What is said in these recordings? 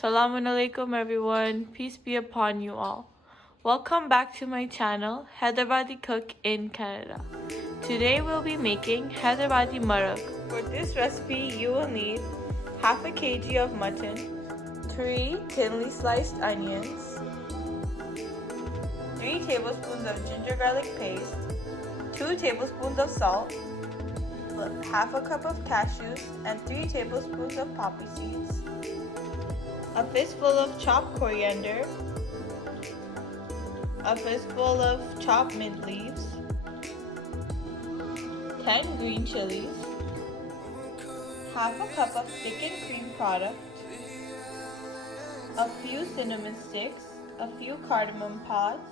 Assalamu alaikum everyone, peace be upon you all. Welcome back to my channel, Hyderabadi Cook in Canada. Today we'll be making Hyderabadi Marag. For this recipe you will need half a kg of mutton, 3 thinly sliced onions, 3 tablespoons of ginger garlic paste, 2 tablespoons of salt, half a cup of cashews and 3 tablespoons of poppy seeds, a fistful of chopped coriander, a fistful of chopped mint leaves, 10 green chilies, half a cup of thickened cream product, a few cinnamon sticks, a few cardamom pods,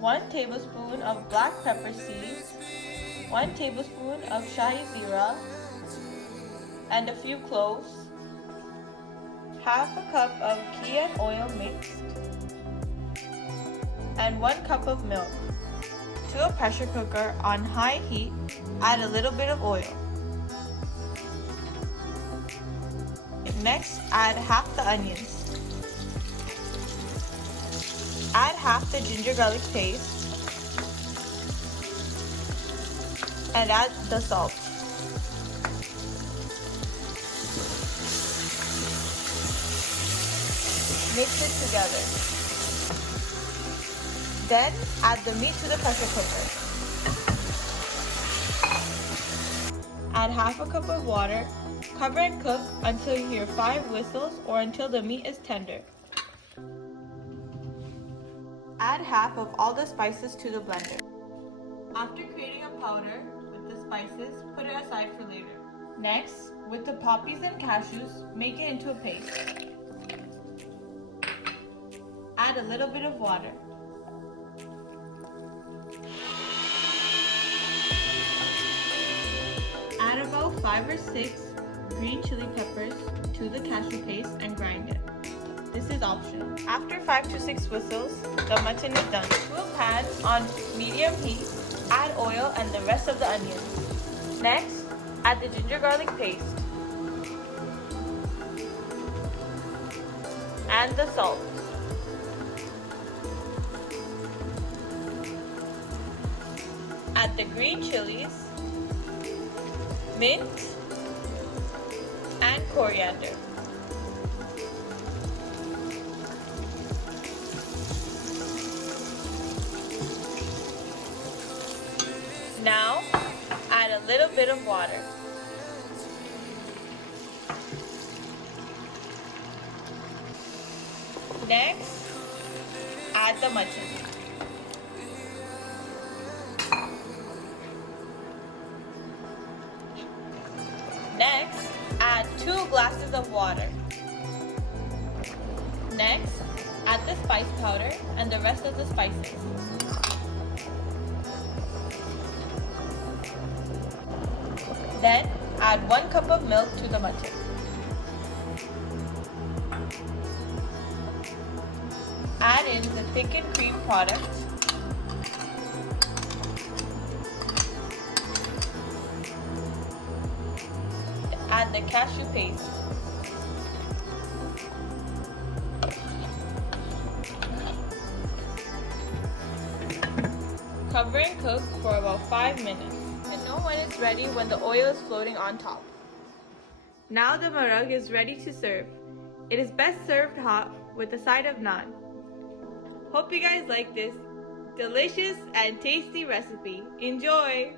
1 tablespoon of black pepper seeds, 1 tablespoon of shahi zira, and a few cloves, half a cup of ghee and oil mixed, and 1 cup of milk. To a pressure cooker on high heat, add a little bit of oil. Next, add half the onions. Add half the ginger garlic paste and add the salt. Mix it together. Then add the meat to the pressure cooker. Add half a cup of water. Cover and cook until you hear 5 whistles or until the meat is tender. Add half of all the spices to the blender. After creating a powder with the spices, put it aside for later. Next, with the poppies and cashews, make it into a paste. Add a little bit of water. Add about 5 or 6 green chili peppers to the cashew paste and grind it. This is optional. After 5 to 6 whistles, the mutton is done. To a pan on medium heat, add oil and the rest of the onions. Next, add the ginger garlic paste and the salt. Add the green chilies, mint, and coriander. Now, add a little bit of water. Next, add the mutton. Next, add 2 glasses of water. Next, add the spice powder and the rest of the spices. Then, add 1 cup of milk to the mutton. Add in the thickened cream product. Add the cashew paste. Cover and cook for about 5 minutes. And know when it's ready when the oil is floating on top. Now the marag is ready to serve. It is best served hot with a side of naan. Hope you guys like this delicious and tasty recipe. Enjoy!